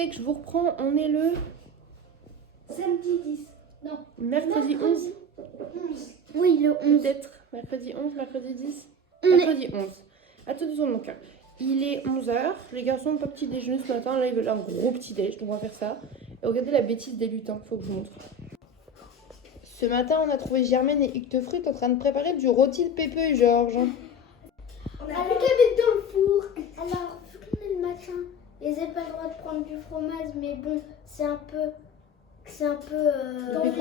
cupcake, je vous reprends. On est le Samedi 10. Non. mercredi 11. 11. Oui, le 11. Peut-être. Mercredi 11, mercredi 10. On est- Mercredi 11. Attention donc. Il est 11h. Les garçons, pas petit déjeuner ce matin. Là, ils veulent un gros petit déj. Donc, on va faire ça. Et regardez la bêtise des lutins. Faut que je vous montre. Ce matin, on a trouvé Germaine et Huctefruit en train de préparer du rôti de Pépé et Georges. Avec la bête dans le four. Alors, vu qu'on est le matin, ils n'avaient pas le droit de prendre du fromage, mais bon, c'est un peu. Depuis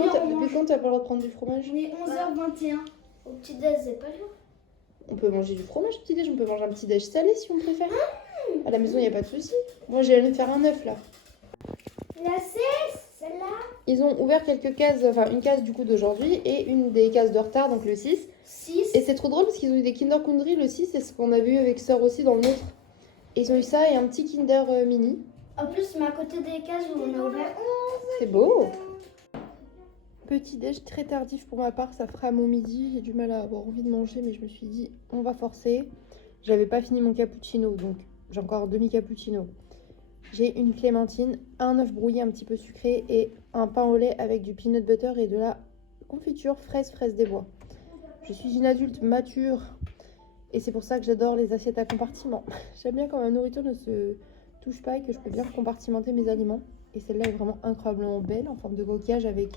quand t'as pas le droit de prendre du fromage? On est 11h21. Au petit-déj, c'est pas le jour. On peut manger du fromage petit déj. On peut manger un petit déj salé si on préfère. À la maison, il n'y a pas de souci. Moi, j'ai allé faire un œuf là. La 16, celle-là. Ils ont ouvert quelques cases, enfin une case du coup d'aujourd'hui et une des cases de retard, donc le 6. 6. Et c'est trop drôle parce qu'ils ont eu des Kinder Kundry le 6, c'est ce qu'on avait eu avec Sœur aussi dans le nôtre. Et ils ont eu ça et un petit Kinder Mini. En plus, mais à côté des cases où on a ouvert. C'est beau. Petit déj très tardif pour ma part, ça fera à mon midi. J'ai du mal à avoir envie de manger, mais je me suis dit on va forcer. J'avais pas fini mon cappuccino, donc j'ai encore un demi-cappuccino. J'ai une clémentine, un œuf brouillé un petit peu sucré et un pain au lait avec du peanut butter et de la confiture fraise des bois. Je suis une adulte mature et c'est pour ça que j'adore les assiettes à compartiment. J'aime bien quand ma nourriture ne se touche pas et que je peux bien compartimenter mes aliments. Et celle-là est vraiment incroyablement belle en forme de coquillage avec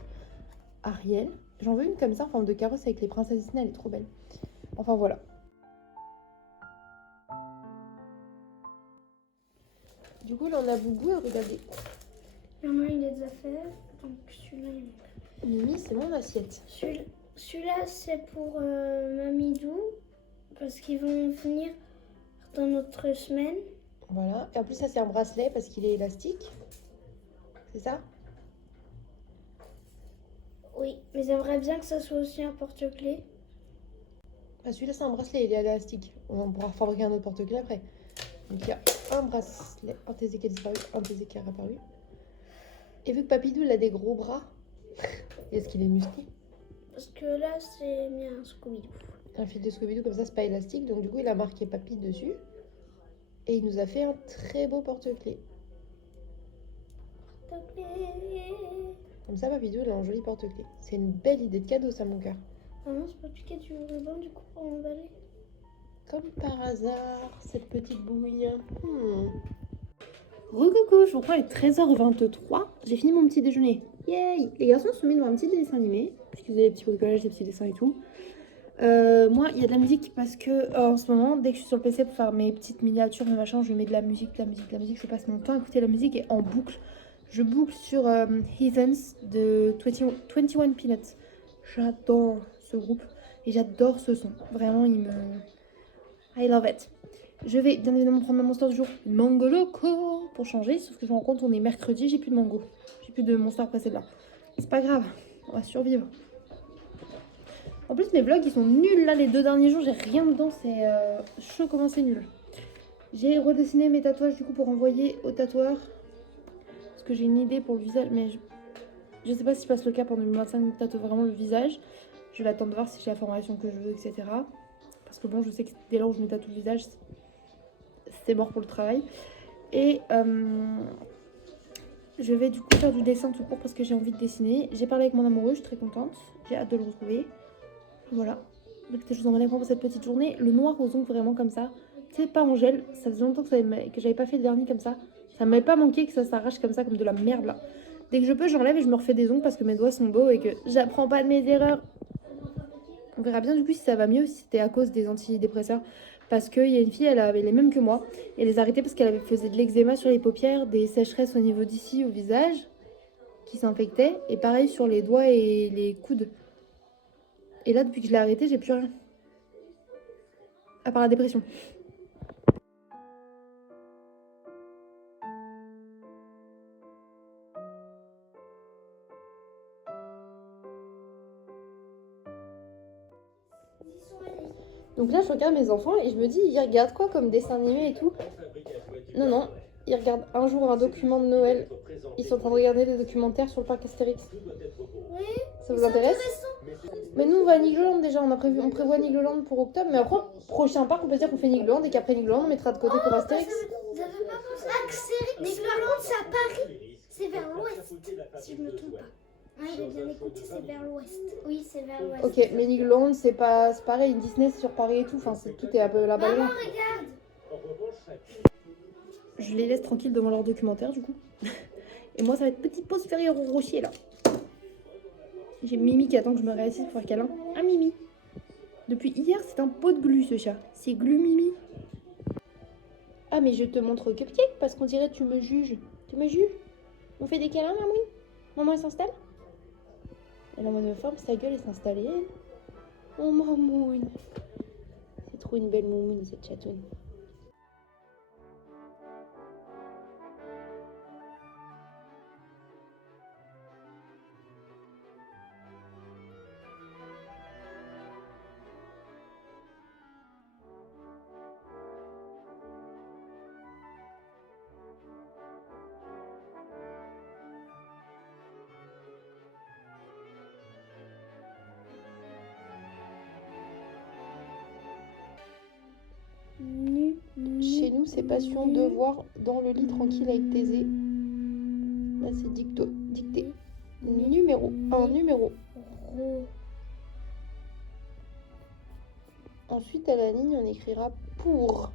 Ariel. J'en veux une comme ça en forme de carrosse avec les princesses Disney, elle est trop belle. Enfin voilà. Du coup, là, on a Boubou, regardez. Maman, il les a fait. Donc, celui-là, il est. Mimi, c'est mon assiette. Celui-là, c'est pour Mamidou. Parce qu'ils vont venir dans notre semaine. Voilà. Et en plus, ça, c'est un bracelet parce qu'il est élastique. C'est ça? Oui, mais j'aimerais bien que ça soit aussi un porte-clés. Ah, celui-là, c'est un bracelet, il est élastique. On pourra fabriquer un autre porte-clés après. Donc, il y a un bracelet, un TZ qui a disparu, un TZ qui a réapparu. Et vu que Papidou, il a des gros bras, est-ce qu'il est musclé? Parce que là, c'est mis un Scooby-Doo. Un fil de Scooby-Doo, comme ça, c'est pas élastique. Donc, du coup, il a marqué Papy dessus. Et il nous a fait un très beau porte-clés. Comme ça, Papidou, il a un joli porte-clés. C'est une belle idée de cadeau, ça, mon cœur. Maman, c'est pas piqué du ruban, du coup, pour emballer. Comme par hasard, cette petite bouille. Recoucou, je vous reprends, il est 13h23. J'ai fini mon petit déjeuner. Yay! Les garçons se sont mis devant un petit dessin animé, puisqu'ils avaient des petits bricolages, des petits dessins et tout. Moi, il y a de la musique parce que en ce moment, dès que je suis sur le PC pour faire mes petites miniatures, mes machins, je mets de la musique. Je passe mon temps à écouter la musique et en boucle. Je boucle sur Heathens de 21 Peanuts. J'adore ce groupe et j'adore ce son. Vraiment, I love it. Je vais bien évidemment prendre ma monster du jour, Mango Loco, pour changer. Sauf que je me rends compte, on est mercredi, j'ai plus de mango. J'ai plus de monster précédent. C'est pas grave, on va survivre. En plus, mes vlogs, ils sont nuls là, les 2 derniers jours. J'ai rien dedans, c'est chaud comment c'est nul. J'ai redessiné mes tatouages du coup pour envoyer au tatoueur. Parce que j'ai une idée pour le visage, mais je sais pas si je passe le cap en 2025 de tatouer vraiment le visage. Je vais attendre de voir si j'ai la formation que je veux, etc. Parce que bon, je sais que dès lors où je me tatoue le visage, c'est mort pour le travail. Et je vais du coup faire du dessin tout court parce que j'ai envie de dessiner. J'ai parlé avec mon amoureux, je suis très contente. J'ai hâte de le retrouver. Voilà. Donc je vous en remets pour cette petite journée. Le noir aux ongles vraiment comme ça. C'est pas en gel. Ça faisait longtemps que j'avais pas fait de vernis comme ça. Ça m'avait pas manqué que ça s'arrache comme ça, comme de la merde là. Dès que je peux, j'enlève et je me refais des ongles parce que mes doigts sont beaux et que j'apprends pas de mes erreurs. On verra bien du coup si ça va mieux, si c'était à cause des antidépresseurs. Parce qu'il y a une fille, elle avait les mêmes que moi. Et elle les a arrêtées parce qu'elle faisait de l'eczéma sur les paupières, des sécheresses au niveau d'ici, au visage, qui s'infectaient. Et pareil sur les doigts et les coudes. Et là, depuis que je l'ai arrêté, j'ai plus rien. À part la dépression. Donc là, je regarde mes enfants et je me dis, ils regardent quoi comme dessin animé et tout? Non, ils regardent un jour un document de Noël. Ils sont en train de regarder des documentaires sur le parc Astérix. Oui. Ça vous intéresse? Mais nous, on va à Nigloland déjà. On prévoit Nigloland pour octobre. Mais après, prochain parc, on peut dire qu'on fait Nigloland et qu'après Nigloland, on mettra de côté pour Astérix. J'avais pas pensé Nigloland, c'est à Paris. C'est vers l'ouest, si je me trompe pas. Oui, j'ai bien écouté, c'est vers l'ouest. Oui, c'est vers l'ouest. Ok, mais Legoland, c'est pareil. Disney, c'est sur Paris et tout. Enfin, tout est un peu là-bas. Maman, regarde. Je les laisse tranquilles devant leur documentaire, du coup. Et moi, ça va être petite pause Ferrero Rocher, là. J'ai Mimi qui attend que je me réassise pour faire câlin. Ah, Mimi. Depuis hier, c'est un pot de glu, ce chat. C'est glu, Mimi. Ah, mais je te montre Cupcake parce qu'on dirait que tu me juges. Tu me juges? On fait des câlins, Mamouine? Maman, elle s'installe? Elle a en mode forme, sa gueule, elle s'installe. Elle. Oh, Mamouine. C'est trop une belle Mamouine, cette chatoune. Chez nous, c'est passion devoir dans le lit tranquille avec Thésée. Là, c'est dicté. Numéro 1, numéro. Ensuite, à la ligne, on écrira pour.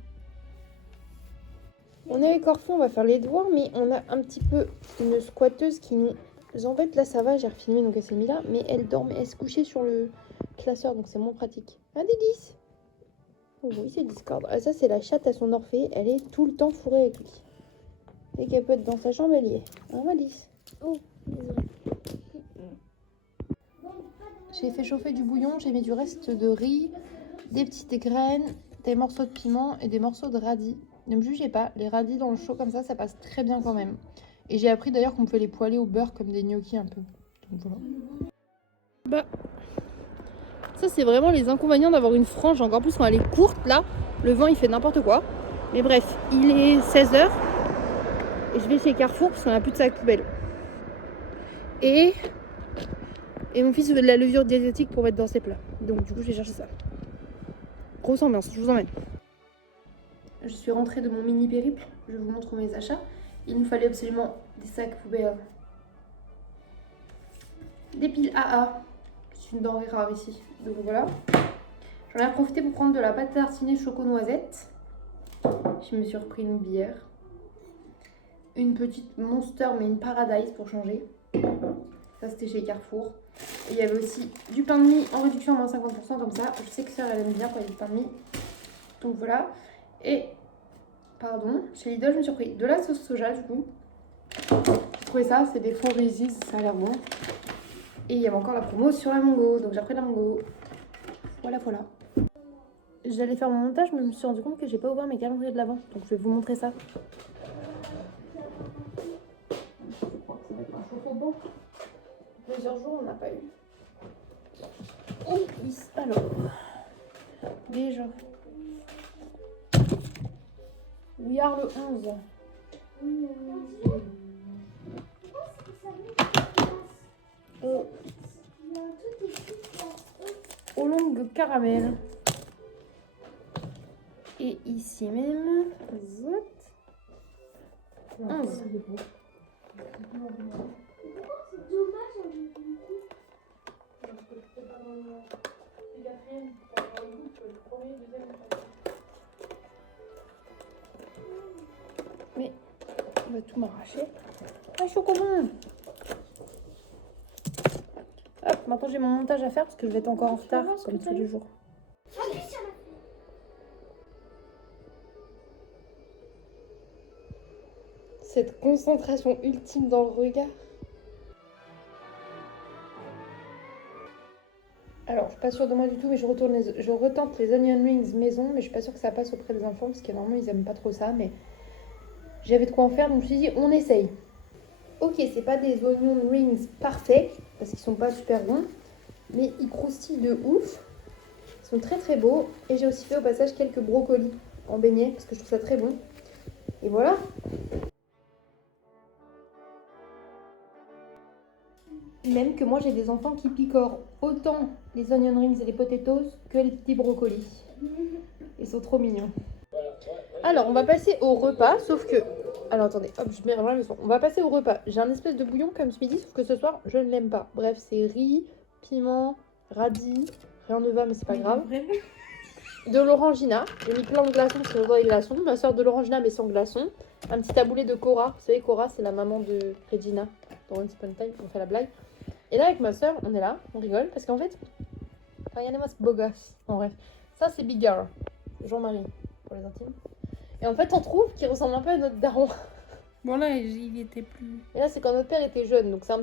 On est avec Orphan, on va faire les devoirs, mais on a un petit peu une squatteuse qui nous embête. Là, ça va, j'ai refilmé, donc elle s'est mise là. Mais elle dort, elle se couchait sur le classeur, donc c'est moins pratique. Un des 10. Oh oui, c'est Discord. Ah, ça, c'est la chatte à son Orphée. Elle est tout le temps fourrée avec lui. Dès qu'elle peut être dans sa chambre, elle y est. Un 10. Oh, désolé. J'ai fait chauffer du bouillon, j'ai mis du reste de riz, des petites graines, des morceaux de piment et des morceaux de radis. Ne me jugez pas, les radis dans le chaud comme ça passe très bien quand même. Et j'ai appris d'ailleurs qu'on pouvait les poêler au beurre comme des gnocchis un peu. Donc voilà. Bah, ça c'est vraiment les inconvénients d'avoir une frange, encore plus quand elle est courte là. Le vent il fait n'importe quoi. Mais bref, il est 16h et je vais chez Carrefour parce qu'on a plus de sac poubelle. Et mon fils veut de la levure diététique pour mettre dans ses plats. Donc du coup je vais chercher ça. Grosse ambiance, je vous emmène. Je suis rentrée de mon mini périple, je vous montre mes achats. Il nous fallait absolument des sacs poubelles. Des piles AA, c'est une denrée rare ici. Donc voilà. J'en ai profité pour prendre de la pâte tartinée choco-noisette. Je me suis repris une bière. Une petite Monster mais une Paradise pour changer. Ça c'était chez Carrefour. Et il y avait aussi du pain de mie en réduction à moins 50% comme ça. Je sais que ça elle aime bien quand il y a du pain de mie. Donc voilà. Et, pardon, chez Lidl je me suis repris de la sauce soja du coup. J'ai trouvé ça, c'est des faux Reese's, ça a l'air bon. Et il y avait encore la promo sur la mango, donc j'ai repris la mango. Voilà, voilà. J'allais faire mon montage, mais je me suis rendu compte que j'ai pas ouvert mes calendriers de l'avant. Donc je vais vous montrer ça. Je crois que ça va être un chauffe-eau bon. Plusieurs jours, on n'a pas eu. Oh, alors. Déjà. We are le 11. Oolong caramel. Et ici même, 11. Mais on va tout m'arracher. Ah, chocobon. Hop, maintenant j'ai mon montage à faire parce que je vais être encore en retard comme tous les jours. Cette concentration ultime dans le regard. Alors, je suis pas sûre de moi du tout, mais je retente les onion rings maison, mais je suis pas sûre que ça passe auprès des enfants, parce que normalement ils aiment pas trop ça, mais j'avais de quoi en faire, donc je me suis dit, on essaye. Ok, c'est pas des onion rings parfaits, parce qu'ils sont pas super bons, mais ils croustillent de ouf. Ils sont très très beaux, et j'ai aussi fait au passage quelques brocolis en beignet, parce que je trouve ça très bon. Et voilà. Même que moi j'ai des enfants qui picorent autant les onion rings et les potatoes que les petits brocolis. Ils sont trop mignons. Alors on va passer au repas, sauf que Alors attendez, hop, je mets vraiment le son. On va passer au repas. J'ai un espèce de bouillon comme ce midi, sauf que ce soir, je ne l'aime pas. Bref, c'est riz, piment, radis, rien ne va, mais c'est pas grave. Vraiment. De l'orangina. J'ai mis plein de glaçons parce que j'adore les glaçons. Ma soeur de l'orangina, mais sans glaçons. Un petit taboulé de Cora. Vous savez, Cora, c'est la maman de Regina dans Once Upon a Time. On fait la blague. Et là, avec ma soeur, on est là, on rigole parce qu'en fait, regardez-moi ce beau gosse. En bref, ça c'est Bigard, Jean-Marie pour les intimes. Et en fait, on trouve qu'il ressemble un peu à notre daron. Bon là, il était plus... Et là, c'est quand notre père était jeune, donc c'est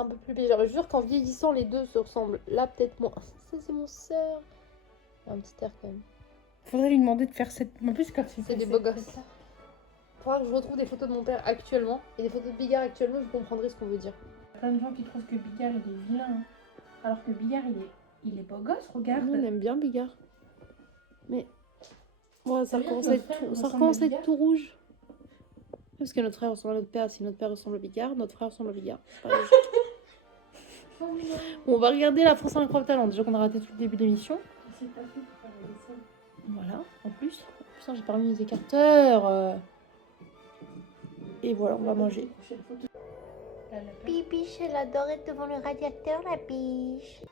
un peu plus bizarre. Je jure qu'en vieillissant, les deux se ressemblent. Là, peut-être moins. Ça, c'est mon soeur. Un petit air quand même. Faudrait lui demander de faire cette... En plus, quand il C'est fait des cette- beaux gosses. Faudra que je retrouve des photos de mon père actuellement et des photos de Bigard actuellement, vous comprendrez ce qu'on veut dire. Il y a plein de gens qui trouvent que Bigard, il est vilain. Hein. Alors que Bigard, il est beau gosse, regarde. Nous, on aime bien Bigard. Mais ouais, ça Ça veut dire recommence que à notre être, frère tout, ça ressemble recommence à à être Bigard tout rouge. Parce que notre frère ressemble à notre père. Si notre père ressemble à Bigard, notre frère ressemble à Bigard. C'est pas logique. Bon, on va regarder la France Incroyable Talent. Déjà qu'on a raté tout le début de l'émission. C'est pas fait pour faire la vaisselle. Voilà, en plus. Putain, j'ai pas remis mes écarteurs. Et voilà, on va manger. Prochaine photo. Là, la peur. Pipiche, elle adore être devant le radiateur, la biche.